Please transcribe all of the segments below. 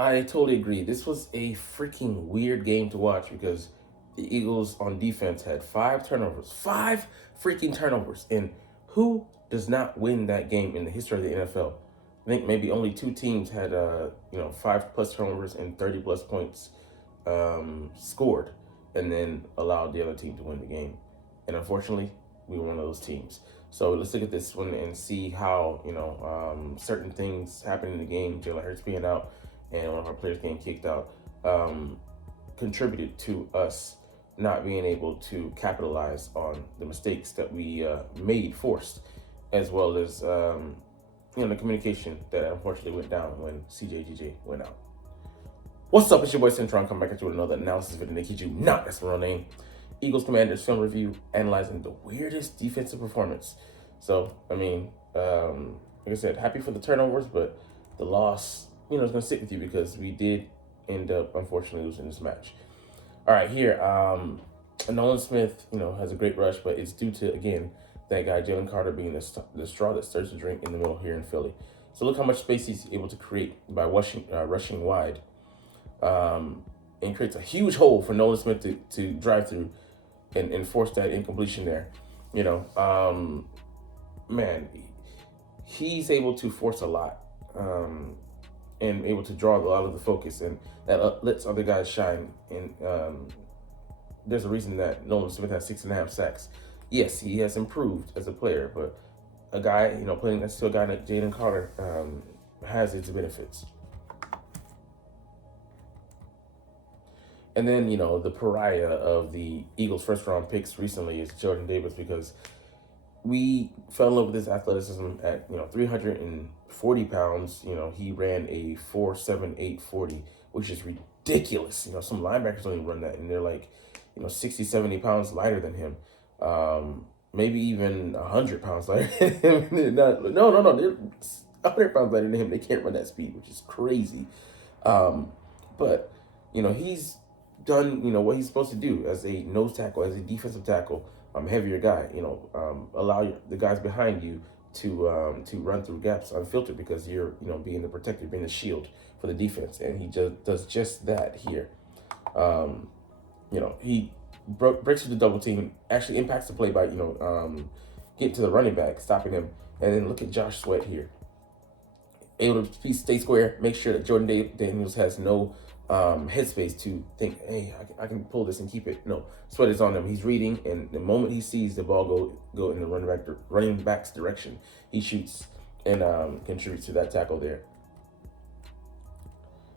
I totally agree. This was a freaking weird game to watch because the Eagles on defense had 5 turnovers. 5 freaking turnovers. And who does not win that game in the history of the NFL? I think maybe only 2 teams had 5 plus turnovers and 30 plus points scored, and then allowed the other team to win the game. And unfortunately, we were one of those teams. So let's look at this one and see how certain things happen in the game. Jalen Hurts being out and one of our players getting kicked out contributed to us not being able to capitalize on the mistakes that we made forced, as well as the communication that unfortunately went down when CJGJ went out. What's up? It's your boy Centron. Come back at you with another analysis video. They kid you not, that's my real name. Eagles Commanders film review, analyzing the weirdest defensive performance. So, like I said, happy for the turnovers, but the loss, is going to sit with you because we did end up, unfortunately, losing this match. All right, here, Nolan Smith, has a great rush, but it's due to, again, that guy, Jalen Carter, being the straw that stirs the drink in the middle here in Philly. So look how much space he's able to create by rushing wide. And creates a huge hole for Nolan Smith to drive through and force that incompletion there. Man, he's able to force a lot and able to draw a lot of the focus, and that lets other guys shine. And there's a reason that Nolan Smith has 6.5 sacks. Yes, he has improved as a player, but a guy, playing next to a guy like Jalen Carter has its benefits. And then, the pariah of the Eagles' first-round picks recently is Jordan Davis, because we fell in love with his athleticism at, 340 pounds. He ran a 4.78 40, which is ridiculous. Some linebackers don't even run that, and they're like, 60, 70 pounds lighter than him. Maybe even 100 pounds lighter than him. They're 100 pounds lighter than him. They can't run that speed, which is crazy. But, he's done, what he's supposed to do as a nose tackle, as a defensive tackle, heavier guy. Allow the guys behind you to run through gaps unfiltered, because you're, being the protector, being the shield for the defense, and he just does just that here. He breaks through the double team, actually impacts the play by getting to the running back, stopping him, and then look at Josh Sweat here, able to stay square, make sure that Jordan Daniels has no headspace to think, hey, I can pull this and keep it. No, Sweat is on him. He's reading, and the moment he sees the ball go in the running back's direction, he shoots and contributes to that tackle there.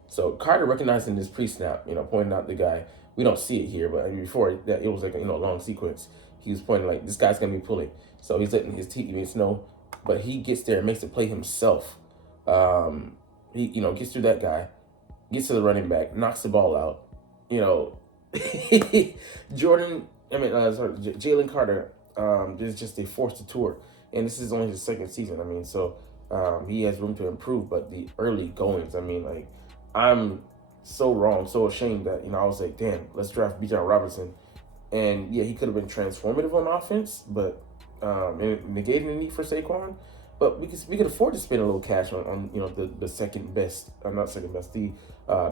So Carter recognizing this pre-snap, pointing out the guy. We don't see it here, but before that, it was like a long sequence. He was pointing like, this guy's gonna be pulling. So he's letting his teammates know, but he gets there and makes the play himself. He gets through that guy, gets to the running back, knocks the ball out. Jalen Carter is just a force to tour, and this is only his second season. So he has room to improve. But the early goings, I'm so wrong, so ashamed that I was like, damn, let's draft Bijan Robinson, and yeah, he could have been transformative on offense, but negating the need for Saquon. But we could afford to spend a little cash on the second best, not second best, the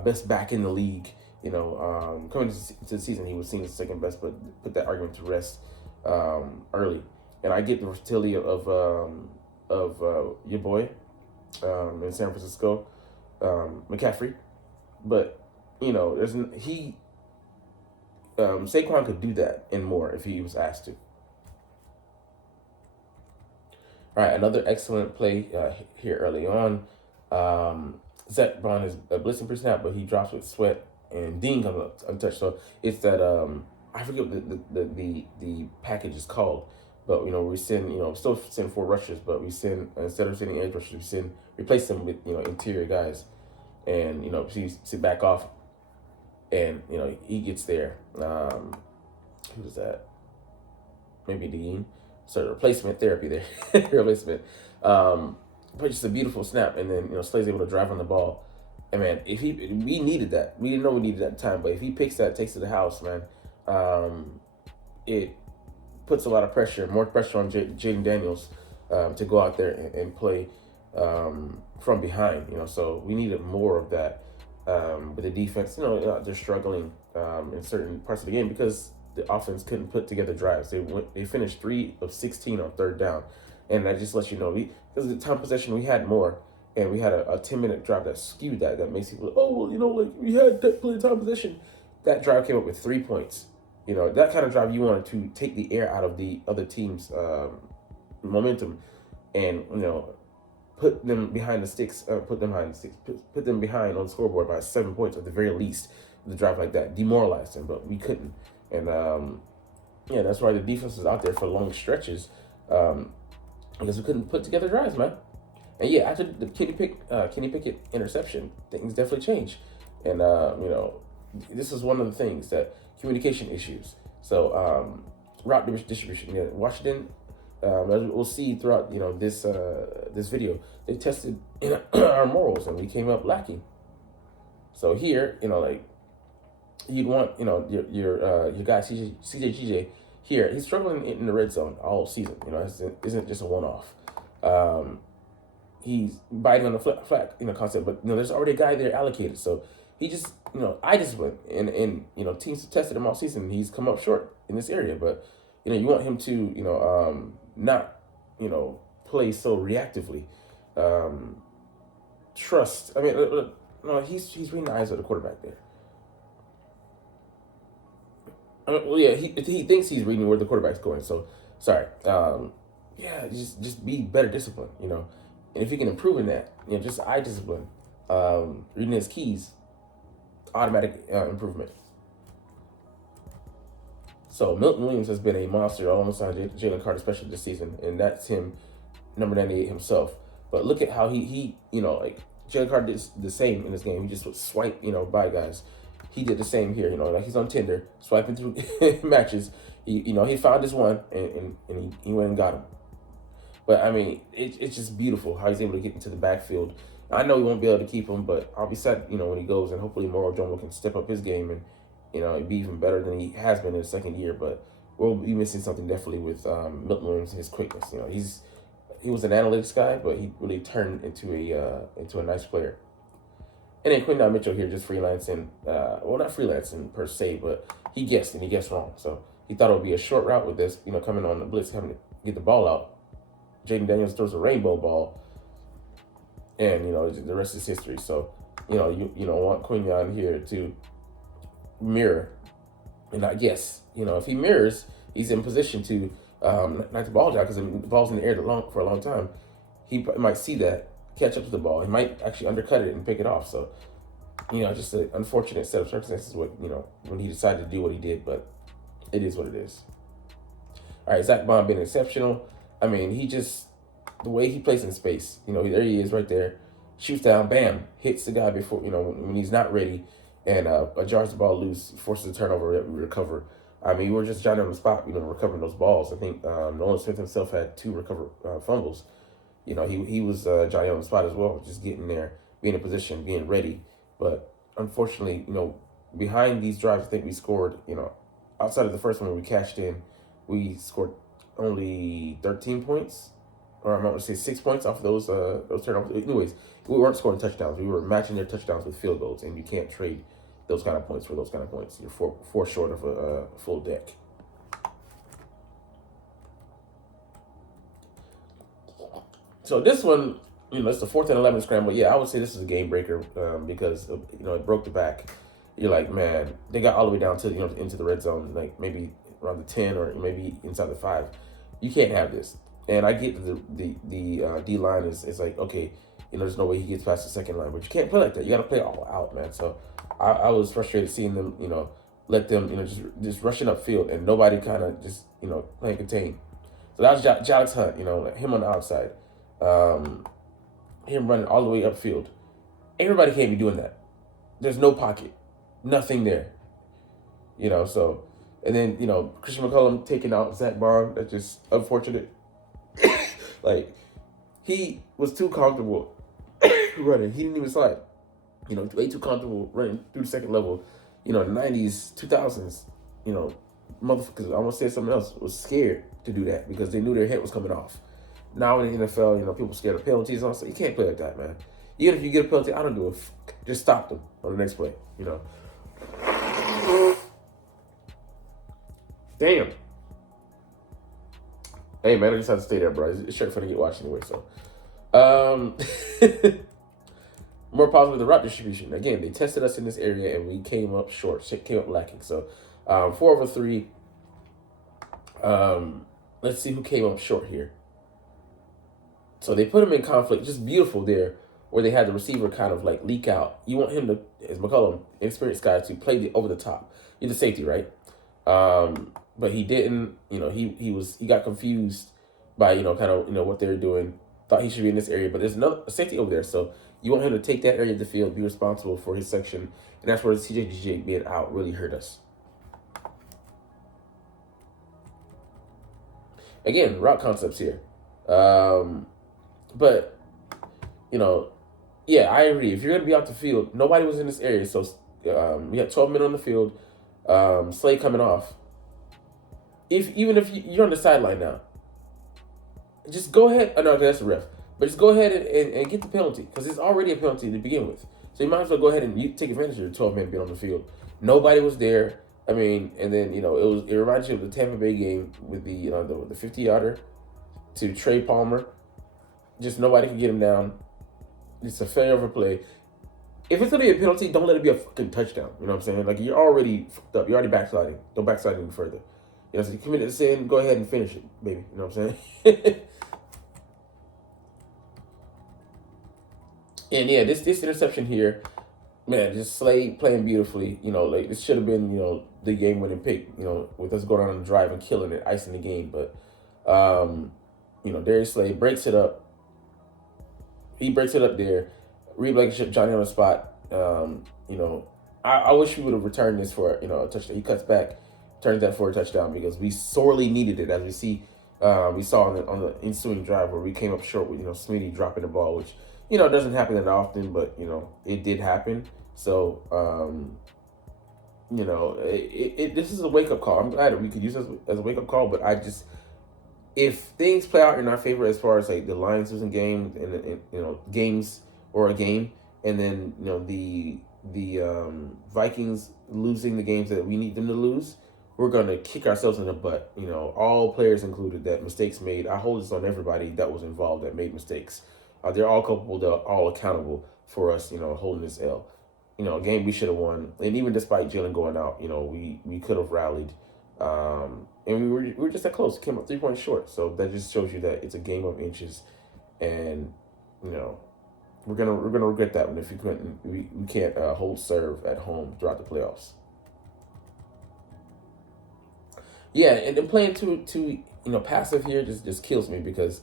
best back in the league. Coming to the season, he was seen as second best, but put that argument to rest early. And I get the versatility of your boy in San Francisco, McCaffrey, but Saquon could do that and more if he was asked to. All right, another excellent play here early on. Zach Bond is a blitzing per snap, but he drops with Sweat, and Dean comes up untouched. So it's that I forget what the package is called, but we send still send 4 rushers, but we send, instead of sending edge rushers, replace them with interior guys, and sit back off, and he gets there. Who was that? Maybe Dean. So replacement therapy there, replacement. But just a beautiful snap, and then Slay's able to drive on the ball. And man, we needed that. We didn't know we needed that time, but if he picks that, takes it to the house, man, it puts a lot of pressure, more pressure on Jaden Daniels to go out there and play from behind. So we needed more of that. But the defense, they're struggling in certain parts of the game because the offense couldn't put together drives. They finished 3 of 16 on third down, and that just lets you know because the time possession we had more, and we had a 10-minute drive that skewed that. That makes people, oh well, like we had plenty of time possession. That drive came up with 3 points. That kind of drive you wanted to take the air out of the other team's momentum, and put them behind the sticks, put them behind on the scoreboard by 7 points at the very least. The drive like that demoralized them, but we couldn't. And that's why the defense was out there for long stretches, because we couldn't put together drives, man. And yeah, after the Kenny Pickett interception, things definitely changed. And this is one of the things that communication issues. So route distribution. Yeah, Washington, as we'll see throughout this video, they tested our morals and we came up lacking. So here, you'd want your guy CJ here. He's struggling in the red zone all season. Isn't just a one-off. He's biting on the flat concept, but there's already a guy there allocated. So he just eye discipline and teams have tested him all season. He's come up short in this area, but you want him to not play so reactively. Trust. I mean, no, he's reading the eyes of the quarterback there. Well, yeah, he thinks he's reading where the quarterback's going. So sorry. Yeah, just be better disciplined. And if you can improve in that, just eye discipline, reading his keys, automatic improvement. So Milton Williams has been a monster alongside Jalen Carter, especially this season, and that's him, number 98 himself. But look at how he Jalen Carter did the same in this game. He just would swipe, by guys. He did the same here, like he's on Tinder, swiping through matches. He found this one and he went and got him. But I mean, it's just beautiful how he's able to get into the backfield. I know he won't be able to keep him, but I'll be sad, when he goes, and hopefully Moro Jomo can step up his game and be even better than he has been in his second year. But we'll be missing something definitely with Milton Williams and his quickness. He was an analytics guy, but he really turned into a nice player. And then Quinton Mitchell here just freelancing, well, not freelancing per se, but he guessed wrong. So he thought it would be a short route with this, coming on the blitz, having to get the ball out. Jaden Daniels throws a rainbow ball, and the rest is history. So you want Quinton here to mirror, and I guess if he mirrors, he's in position to knock the ball down because the ball's in the air for a long time. He might see that, catch up to the ball. He might actually undercut it and pick it off. So just an unfortunate set of circumstances. When he decided to do what he did, but it is what it is. All right, Zach Bond being exceptional. I mean, the way he plays in space, there he is right there, shoots down, bam, hits the guy before, when he's not ready, and jars the ball loose, forces a turnover, recover. I mean, we're just Johnny on the spot, recovering those balls. I think Nolan Smith himself had 2 recover fumbles. He was Johnny on the spot as well, just getting there, being in position, being ready. But unfortunately, behind these drives, I think we scored, outside of the first one where we cashed in, we scored only 13 points, or I'm going to say 6 points off of those turnovers. Anyways, we weren't scoring touchdowns. We were matching their touchdowns with field goals, and you can't trade those kind of points for those kind of points. You're four short of a full deck. So this one, it's the 4th and 11 scramble. Yeah, I would say this is a game breaker because it broke the back. You're like, man, they got all the way down to into the red zone, like maybe around the 10 or maybe inside the 5. You can't have this. And I get the D line is like, okay, there's no way he gets past the second line, but you can't play like that. You got to play all out, man. So I was frustrated seeing them, let them, just rushing upfield and nobody kind of just, playing contain. So that was Jalix Hunt, him on the outside, him running all the way upfield. Everybody can't be doing that. There's no pocket, nothing there, so. And then, Christian McCollum taking out Zach Bond. That's just unfortunate. Like, he was too comfortable running. He didn't even slide. Way too comfortable running through the second level. The 90s, 2000s, motherfuckers, I want to say something else, was scared to do that because they knew their head was coming off. Now in the NFL, people scared of penalties. So you can't play like that, man. Even if you get a penalty, I don't give a fuck. Just stop them on the next play. You know. Damn. Hey man, I just had to stay there, bro. It's straight for to get watched anyway. So, more positive with the route distribution. Again, they tested us in this area and we came up short. Shit came up lacking. So, 4 over 3. Let's see who came up short here. So they put him in conflict, just beautiful there, where they had the receiver kind of like leak out. You want him to, as McCollum, experienced guy, to play over the top. He's the safety, right? But he didn't. You know, he got confused by kind of what they were doing. Thought he should be in this area, but there's another safety over there. So you want him to take that area of the field, be responsible for his section, and that's where CJGJ being out really hurt us. Again, route concepts here. But, yeah, I agree. If you're going to be out the field, nobody was in this area. So we had 12 men on the field. Slay coming off. Even if you're on the sideline now, just go ahead. Oh, no, that's a ref. But just go ahead and get the penalty because it's already a penalty to begin with. So you might as well go ahead and take advantage of the 12 men being on the field. Nobody was there. I mean, and then it reminds you of the Tampa Bay game with the 50-yarder to Trey Palmer. Just nobody can get him down. It's a failure of a play. If it's gonna be a penalty, don't let it be a fucking touchdown. You know what I'm saying? Like you're already fucked up. You're already backsliding. Don't backslide any further. So you committed a sin. Go ahead and finish it, baby. You know what I'm saying? And yeah, this interception here. Man, just Slade playing beautifully. Like this should have been, the game-winning pick. With us going on the drive and killing it, icing the game. But, Darius Slade breaks it up. He breaks it up there. Reed Blankenship, Johnny on the spot. I wish we would have returned this for a touchdown. He cuts back, turns that for a touchdown because we sorely needed it. As we see, we saw on the ensuing drive where we came up short with Smitty dropping the ball, which. It doesn't happen that often, but, it did happen. So, this is a wake-up call. I'm glad that we could use this as a wake-up call, but if things play out in our favor as far as, like, the Lions losing games and games or a game, and then, the Vikings losing the games that we need them to lose, we're going to kick ourselves in the butt. All players included that mistakes made. I hold this on everybody that was involved that made mistakes. They're all culpable. They're all accountable for us, holding this L. A game we should have won. And even despite Jalen going out, we could have rallied. And we were just that close. Came up 3 points short. So that just shows you that it's a game of inches. And, we're gonna regret that one if we can't hold serve at home throughout the playoffs. Yeah, and then playing too passive here just kills me because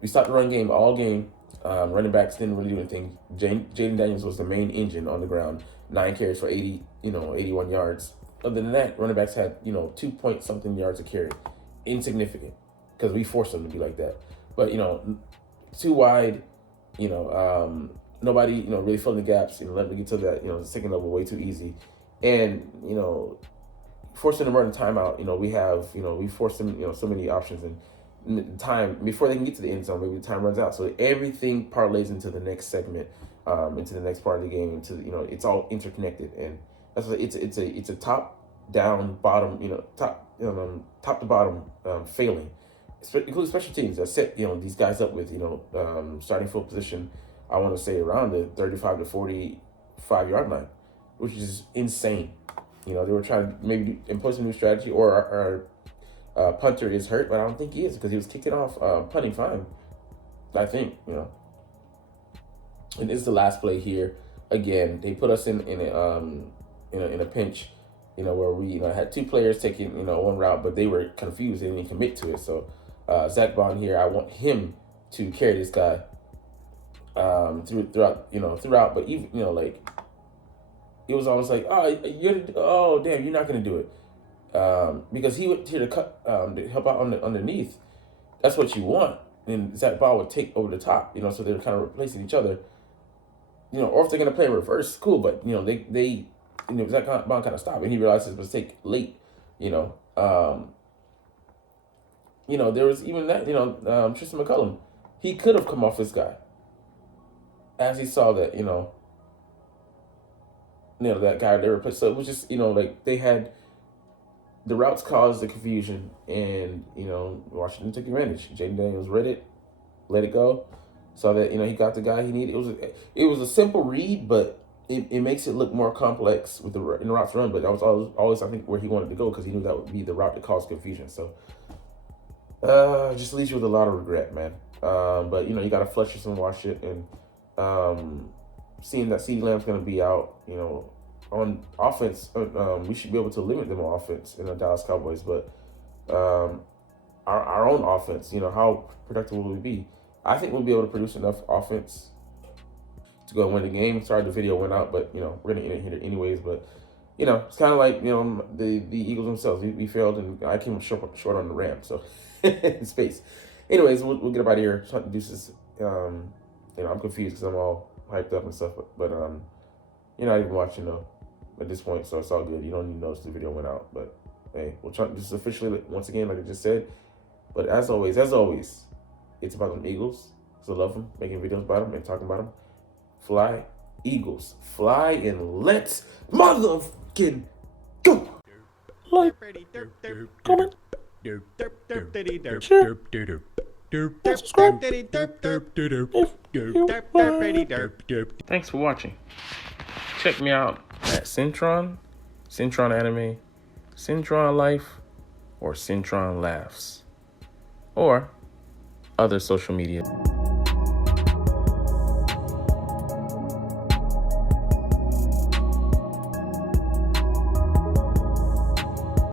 we stopped the run game all game. Running backs didn't really do anything. Jaden Daniels was the main engine on the ground. 9 carries for 81 yards. Other than that, running backs had 2-point-something yards a carry. Insignificant because we forced them to be like that. But too wide. Nobody really filling the gaps. Letting them get to that second level way too easy. And forcing them to run a timeout. We forced them so many options and. Time before they can get to the end zone, maybe the time runs out. So everything parlays into the next segment, into the next part of the game. It's all interconnected, and that's what it's a top down bottom, top to bottom failing, including special teams that set these guys up with starting field position. I want to say around the 35 to 45 yard line, which is insane. They were trying to maybe impose a new strategy or punter is hurt, but I don't think he is because he was kicked it off punting fine. I think and this is the last play here. Again, they put us in a pinch, where we had 2 players taking one route, but they were confused. They didn't commit to it. So Zach Bond here, I want him to carry this guy throughout. But even like it was almost like damn, you're not gonna do it. Because he would here to cut to help out underneath. That's what you want. And Zach Bond would take over the top, so they're kind of replacing each other. Or if they're gonna play in reverse, cool. But they Zach Bond kind of stopped, and he realized his mistake late. There was even that. Tristan McCullum, he could have come off this guy. as he saw that, that guy they replaced. So it was just, like they had the routes caused the confusion, and Washington took advantage. Jaden Daniels read it, let it go, so that he got the guy he needed. It was a simple read, but it makes it look more complex with in the routes run. But that was always I think where he wanted to go, because he knew that would be the route that caused confusion. So just leaves you with a lot of regret, man. But you got to Fletcherson and watch it, and seeing that CeeDee Lamb's going to be out, on offense, we should be able to limit them on offense in the Dallas Cowboys. But our own offense, how productive will we be? I think we'll be able to produce enough offense to go win the game. Sorry the video went out, but we're gonna hit it anyways. But it's kind of like the Eagles themselves. We failed, and I came short on the Rams. So in space. Anyways, we'll get up out of here. Deuces. I'm confused because I'm all hyped up and stuff. But you're not even watching though at this point, so it's all good. You don't even notice the video went out. But hey, this is officially, once again, like I just said. But as always, it's about them Eagles. So I love them, making videos about them and talking about them. Fly, Eagles, fly, and let's motherfucking go! Like, comment, share, and subscribe Thanks for watching. Check me out at Centron Anime, Centron Life, or Centron Laughs, or other social media.